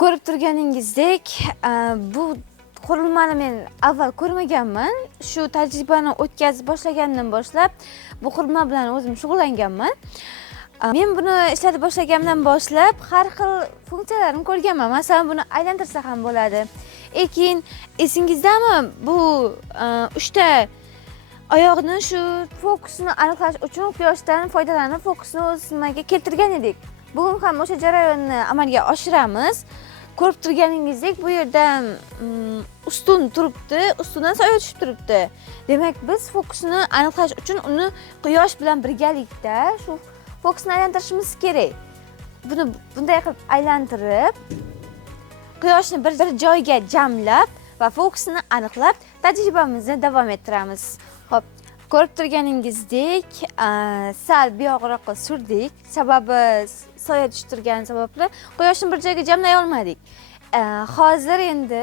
Ko'rib turganingizdek, bu qurilmani men avval ko'rmaganman. Shu tajribani o'tkazib boshlagandan boshlab bu qurilma bilan o'zim shug'ullanganman. Men buni ishlatib boshlagandan boshlab har xil funksiyalarini ko'rganman. Masalan, buni aylantirsa ham bo'ladi. Lekin esingizdami, bu 3 ta oyoqni shu fokusni aniqlash uchun quyoshdan foydalanib fokusni o'z nimaga keltirgan edik. Bugun ham o'sha jarayonni amalga oshiramiz. Ko'rib turganingizdek, bu yerda ustun turibdi, ustundan soya tushib turibdi. Demak, biz fokusni aniqlash uchun uni quyosh bilan birgalikda shu fokusni aylantirishimiz kerak. Buni bunday qilib aylantirib, quyoshni bir joyga jamlab va fokusni aniqlab tajribamizni davom ettiramiz. Xo'p, ko'rib turganingizdek, sal buyoqroqqa surdik. Sababi soya tushib turgani sababli quyoshni bir joyga jamlay olmadik. Hozir endi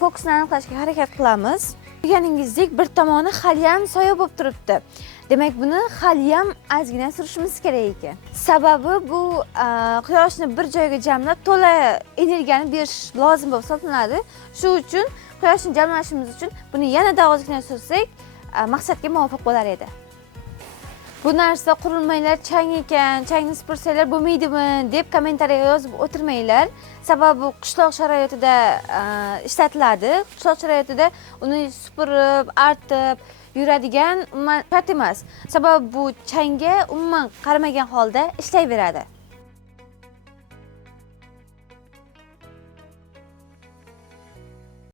fokusni aniqlashga harakat qilamiz. Ko'rganingizdek, bir tomoni hali ham soya bo'lib turibdi. Demak, buni hali ham ozgina surishimiz kerak ekan. Sababi bu quyoshni bir joyga jamlab to'la energiyani berish lozim bo'lib hisoblanadi. Shu uchun quyoshni jamlashimiz uchun buni yanada ozgina sursak, maqsadga muvofiq bo'lar edi. Bu narsa qurilmalar chang ekan, changni supursanglar bo'lmaydimi deb kommentariyaga yozib o'tirmanglar. Sababi qishloq sharoitida ishlatiladi. Qishloq sharoitida uni supurib, artib yuradigan umuman shart emas. Sababi bu changga umuman qaramagan holda ishlayveradi.